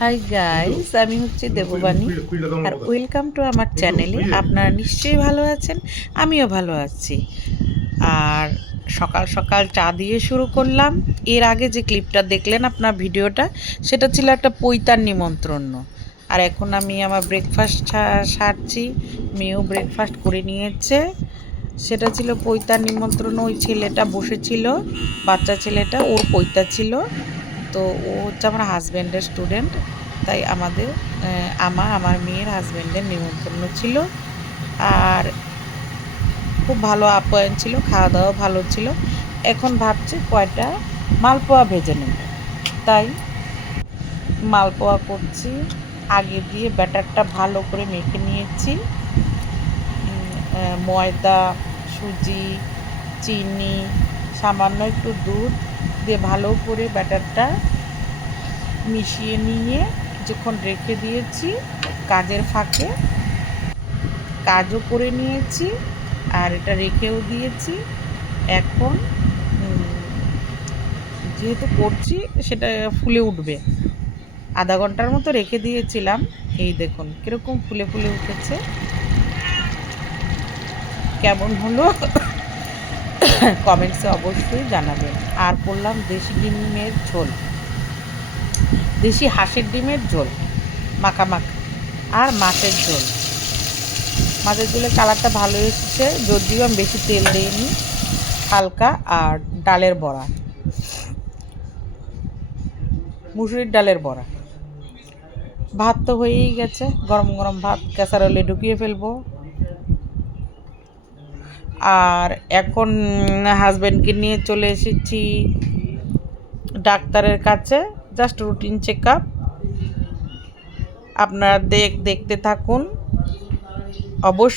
Hi guys, আমি হচ্ছে দেববাণী আর welcome to আমার চ্যানেলে। আপনারা নিশ্চয়ই ভালো আছেন, আমিও ভালো আছি। আর সকাল সকাল চা দিয়ে শুরু করলাম। এর আগে যে ক্লিপটা দেখলেন আপনার ভিডিওটা, সেটা ছিল একটা পৈতার নিমন্ত্রণ। আর এখন আমি আমার ব্রেকফাস্ট সারছি। মেয়েও ব্রেকফাস্ট করে নিয়েছে। সেটা ছিল পৈতার নিমন্ত্রণ। ওই ছেলেটা বসেছিল, বাচ্চা ছেলেটা, ওর পৈতা ছিল। তো ও হচ্ছে আমার হাজব্যান্ডের স্টুডেন্ট, তাই আমার মেয়ের হাজব্যান্ডের নিমন্ত্রণ ছিল। আর খুব ভালো আপ্যায়ন ছিল, খাওয়া দাওয়া ভালো ছিল। এখন ভাবছি কয়টা মালপোয়া ভেজে নেব, তাই মালপোয়া করছি। আগে দিয়ে ব্যাটারটা ভালো করে মেখে নিয়েছি। ময়দা, সুজি, চিনি, সামান্য একটু দুধ দিয়ে ভালো করে ব্যাটারটা মিশিয়ে নিয়ে কিছুক্ষণ রেখে দিয়েছি। কাজের ফাঁকে কাজও করে নিয়েছি আর এটা রেখেও দিয়েছি। এখন যেহেতু করছি, সেটা ফুলে উঠবে। আধা ঘন্টার মতো রেখে দিয়েছিলাম। এই দেখুন কীরকম ফুলে ফুলে উঠেছে। কেমন হলো কমেন্টসে অবশ্যই জানাবেন। আর করলাম দেশি ডিমের ঝোল, দেশি হাঁসের ডিমের ঝোল মাখা আর মাছের ঝোল। মাছের ঝোলের কালারটা ভালো এসেছে, যদিও আমি বেশি তেল দিইনি, হালকা। আর ডালের বড়া, মুসুরির ডালের বড়া। ভাত তো হয়েই গেছে, গরম গরম ভাত ক্যাসারোলে ঢুকিয়ে ফেলবো। আর এখন হাজব্যান্ডকে নিয়ে চলে এসেছি ডাক্তারের কাছে, জাস্ট রুটিন চেক আপ। আপনারা দেখতে থাকুন অবশ্যই।